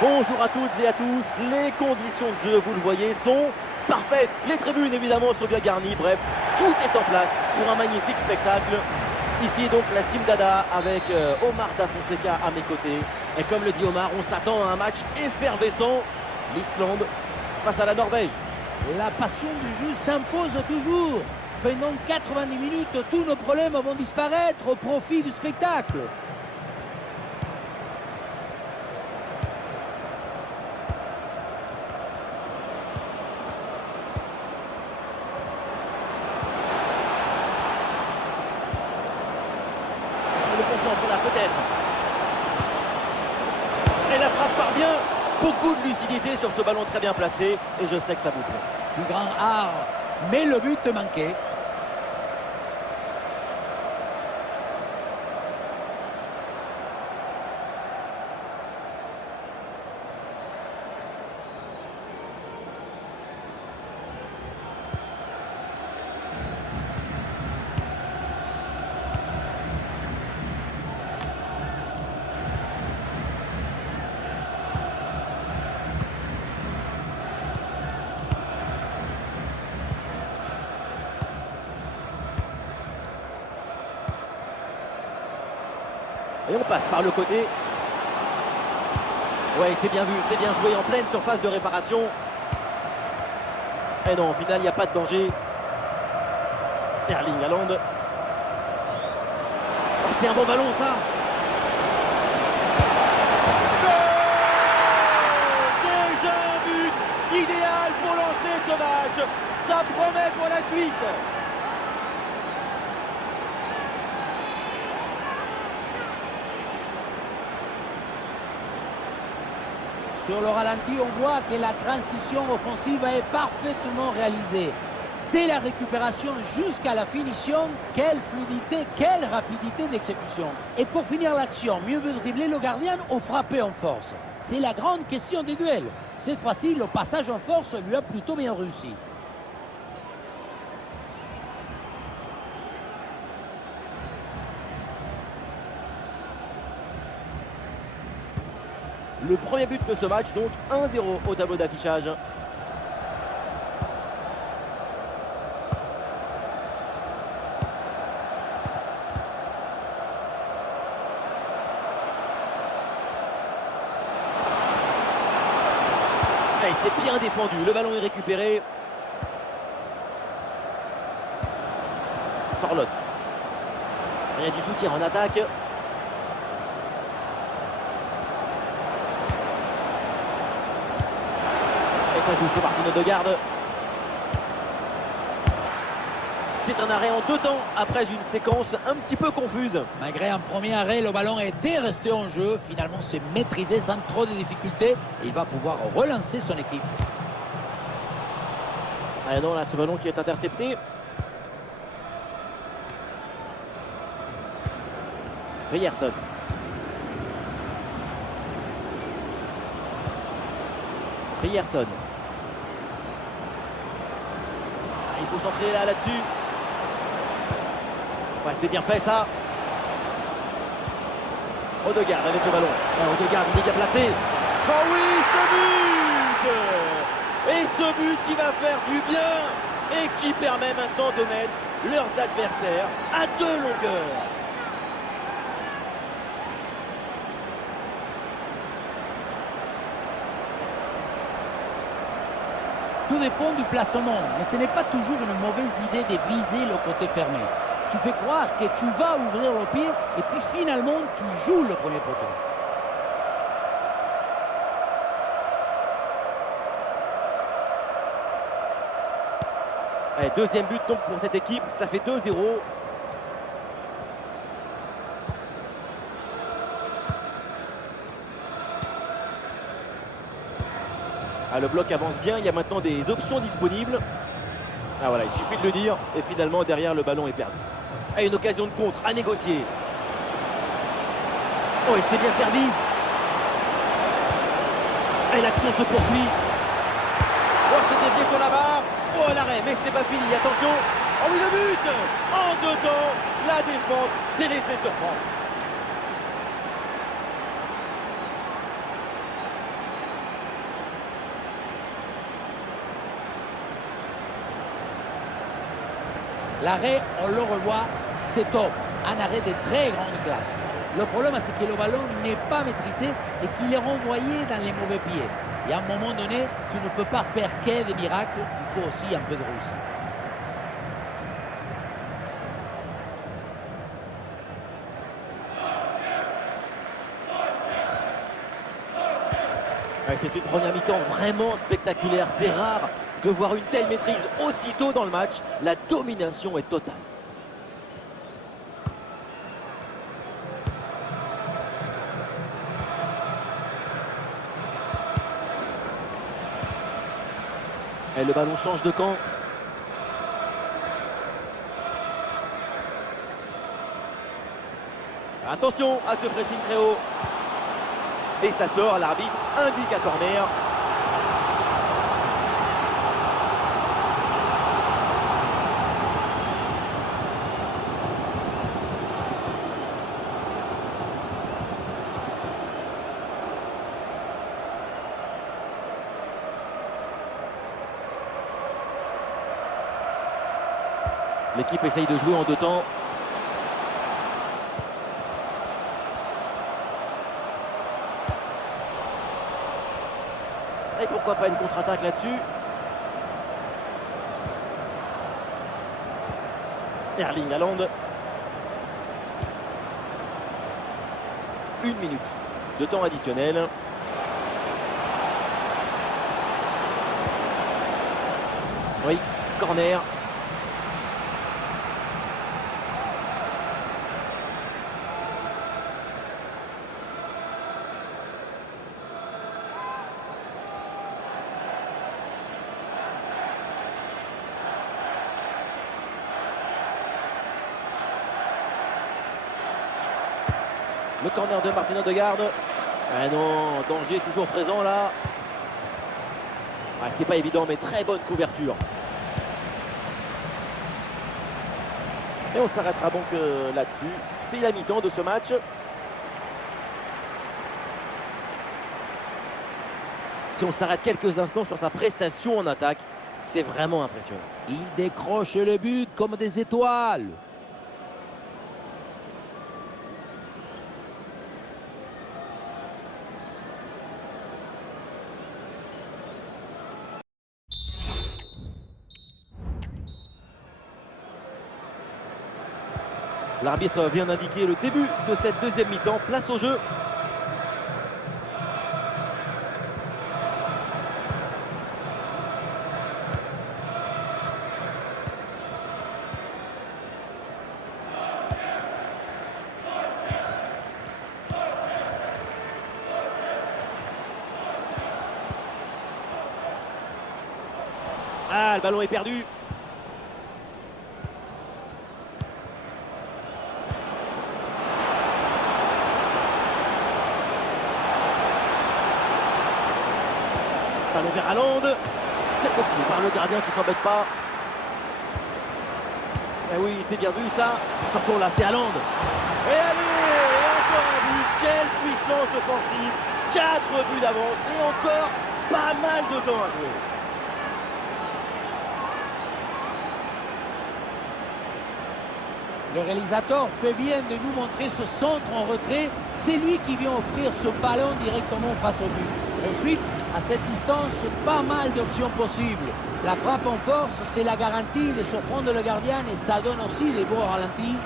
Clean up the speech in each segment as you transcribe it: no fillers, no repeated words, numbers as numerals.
Bonjour à toutes et à tous, les conditions de jeu, vous le voyez, sont parfaites. Les tribunes évidemment sont bien garnies, bref, tout est en place pour un magnifique spectacle. Ici donc la team Dada avec Omar Da Fonseca à mes côtés. Et comme le dit Omar, on s'attend à un match effervescent. L'Islande face à la Norvège. La passion du jeu s'impose toujours. Pendant 90 minutes, tous nos problèmes vont disparaître au profit du spectacle. Le concentre là peut-être. Et la frappe part bien. Beaucoup de lucidité sur ce ballon très bien placé. Et je sais que ça vous plaît. Du grand art, mais le but manquait. Et on passe par le côté. Ouais, c'est bien vu, c'est bien joué en pleine surface de réparation. Et non, au final, il n'y a pas de danger. Erling Haaland. Oh, c'est un bon ballon, ça. Goal! Déjà un but idéal pour lancer ce match. Ça promet pour la suite. Sur le ralenti, on voit que la transition offensive est parfaitement réalisée. Dès la récupération jusqu'à la finition, quelle fluidité, quelle rapidité d'exécution. Et pour finir l'action, mieux vaut dribbler le gardien ou frapper en force. C'est la grande question des duels. Cette fois-ci, le passage en force lui a plutôt bien réussi. Le premier but de ce match, donc 1-0 au tableau d'affichage. Et c'est bien défendu, le ballon est récupéré. Sorloth. Il y a du soutien en attaque. Et ça joue sur Martin Odegaard. C'est un arrêt en deux temps après une séquence un petit peu confuse. Malgré un premier arrêt, le ballon était resté en jeu. Finalement, c'est maîtrisé sans trop de difficultés. Et il va pouvoir relancer son équipe. Ah non, là, ce ballon qui est intercepté. Ryerson. Ryerson. Il faut s'entraîner là-dessus. Ouais, c'est bien fait ça. Odegaard avec le ballon. Odegaard, il est bien placé. Oh oui, ce but! Et ce but qui va faire du bien et qui permet maintenant de mettre leurs adversaires à deux longueurs. Tout dépend du placement, mais ce n'est pas toujours une mauvaise idée de viser le côté fermé. Tu fais croire que tu vas ouvrir le pied et puis finalement tu joues le premier poteau. Allez, deuxième but donc pour cette équipe, ça fait 2-0. Ah, le bloc avance bien, il y a maintenant des options disponibles. Ah voilà, il suffit de le dire. Et finalement, derrière, le ballon est perdu. Ah, une occasion de contre à négocier. Oh, il s'est bien servi. Et l'action se poursuit. Oh, c'est dévié sur la barre. Oh, l'arrêt, mais ce n'est pas fini, attention. Oh oui, le but. En dedans, la défense s'est laissée surprendre. L'arrêt, on le revoit, c'est top. Un arrêt de très grande classe. Le problème, c'est que le ballon n'est pas maîtrisé et qu'il est renvoyé dans les mauvais pieds. Et à un moment donné, tu ne peux pas faire que des miracles, il faut aussi un peu de réussite. Ouais, c'est une première mi-temps vraiment spectaculaire. C'est rare de voir une telle maîtrise aussitôt dans le match. La domination est totale. Et le ballon change de camp. Attention à ce pressing très haut. Et ça sort, l'arbitre indique un corner. L'équipe essaye de jouer en deux temps. Et pourquoi pas une contre-attaque là-dessus. Erling Haaland. 1 minute de temps additionnel. Oui, corner. Le corner de Martin Odegaard. Ah non, danger toujours présent là. Ah, c'est pas évident, mais très bonne couverture. Et on s'arrêtera donc là-dessus. C'est la mi-temps de ce match. Si on s'arrête quelques instants sur sa prestation en attaque, c'est vraiment impressionnant. Il décroche le but comme des étoiles. L'arbitre vient d'indiquer le début de cette deuxième mi-temps. Place au jeu. Ah, le ballon est perdu. Ballon vers Haaland. C'est boxé par le gardien qui s'embête pas. Eh oui, c'est bien vu ça. Attention là, c'est Haaland. Et allez, et encore un but. Quelle puissance offensive. 4 buts d'avance et encore pas mal de temps à jouer. Le réalisateur fait bien de nous montrer ce centre en retrait. C'est lui qui vient offrir ce ballon directement face au but. Ensuite, à cette distance, pas mal d'options possibles. La frappe en force, c'est la garantie de surprendre le gardien et ça donne aussi des beaux ralentis.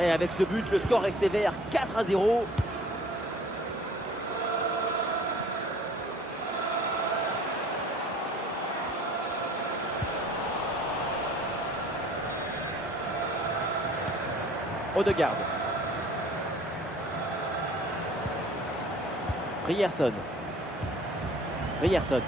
Et avec ce but, le score est sévère, 4-0. Odegaard. Ryerson. Ryerson.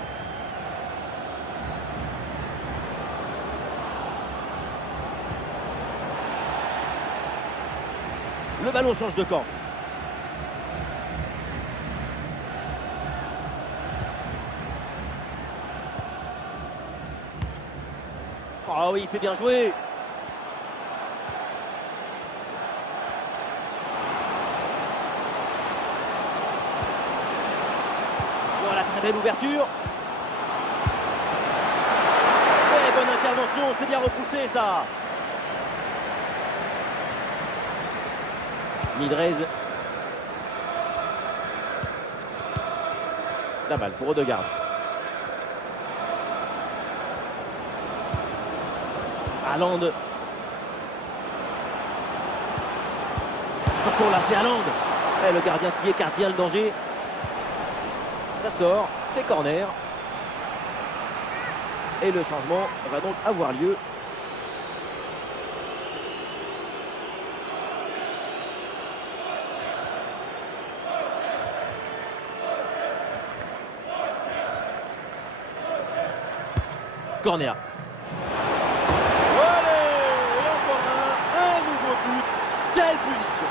Le ballon change de camp. Oh oui, c'est bien joué. Voilà, très belle ouverture. Attention, c'est bien repoussé ça. Midrez. La balle pour Odegaard. Haaland. Attention là, c'est Haaland. Et le gardien qui écarte bien le danger. Ça sort, c'est corner. Et le changement va donc avoir lieu. Corner. Allez, et encore un nouveau but. Quelle punition!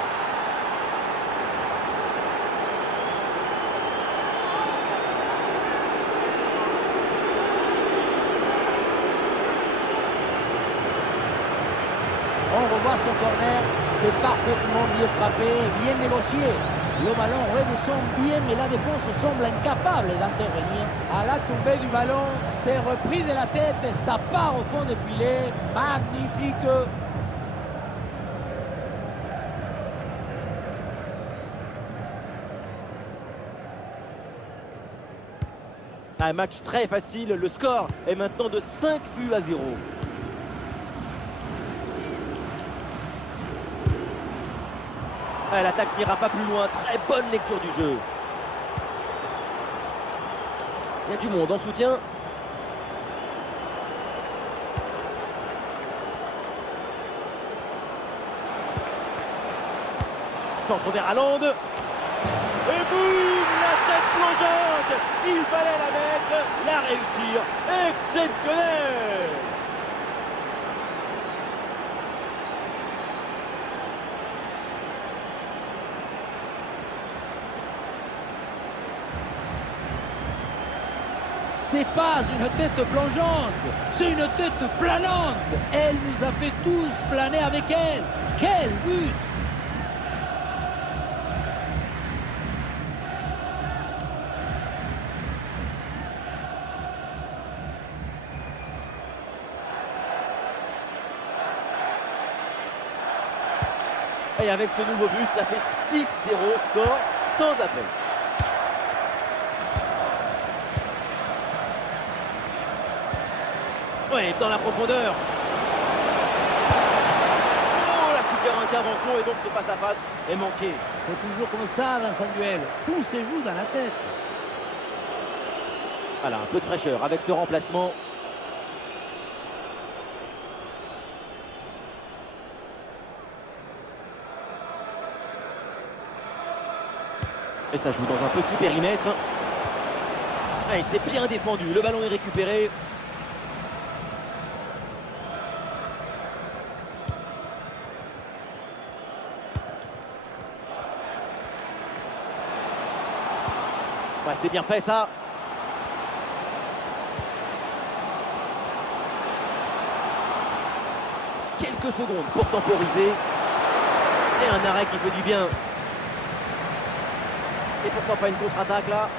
On revoit son corner, c'est parfaitement bien frappé, bien négocié. Le ballon redescend bien, mais la défense semble incapable d'intervenir. À la tombée du ballon, c'est repris de la tête et ça part au fond des filets. Magnifique! Un match très facile, le score est maintenant de 5 buts à 0. L'attaque n'ira pas plus loin, très bonne lecture du jeu. Il y a du monde en soutien. Centre vers Haaland. Et boum, la tête plongeante. Il fallait la mettre, la réussir. Exceptionnel. C'est pas une tête plongeante, c'est une tête planante. Elle nous a fait tous planer avec elle. Quel but! Et avec ce nouveau but, ça fait 6-0, score sans appel. Ouais, dans la profondeur. Oh, la super intervention et donc ce face-à-face est manqué. C'est toujours comme ça dans un duel. Tout se joue dans la tête. Voilà, un peu de fraîcheur avec ce remplacement. Et ça joue dans un petit périmètre. Et c'est bien défendu, le ballon est récupéré. Ouais, c'est bien fait ça. Quelques secondes pour temporiser. Et un arrêt qui fait du bien. Et pourquoi pas une contre-attaque là?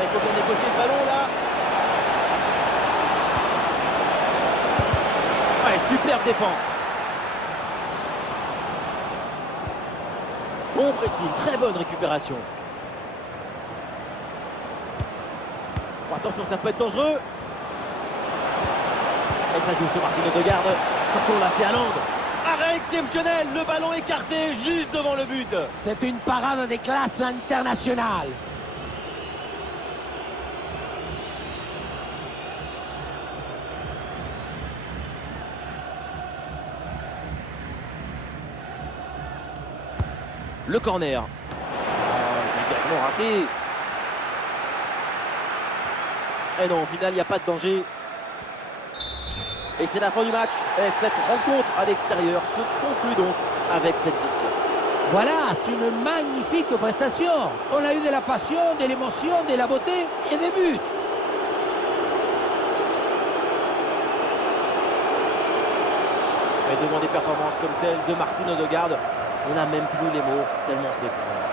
Il faut bien négocier ce ballon là. Ouais, superbe défense. Bon pressing, très bonne récupération. Bon, attention, ça peut être dangereux. Et ça joue sur Martin Odegaard. Attention là, c'est Haaland. Arrêt exceptionnel, le ballon écarté juste devant le but. C'est une parade des classes internationales. Le corner. Dégagement raté. Et non, au final, il n'y a pas de danger. Et c'est la fin du match. Et cette rencontre à l'extérieur se conclut donc avec cette victoire. Voilà, c'est une magnifique prestation. On a eu de la passion, de l'émotion, de la beauté et des buts. Et devant des performances comme celle de Martin Odegaard, on n'a même plus les mots, tellement c'est extraordinaire.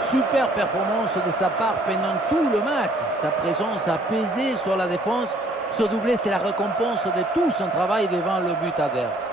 Super performance de sa part pendant tout le match. Sa présence a pesé sur la défense Ce doublé, c'est la récompense de tout son travail devant le but adverse.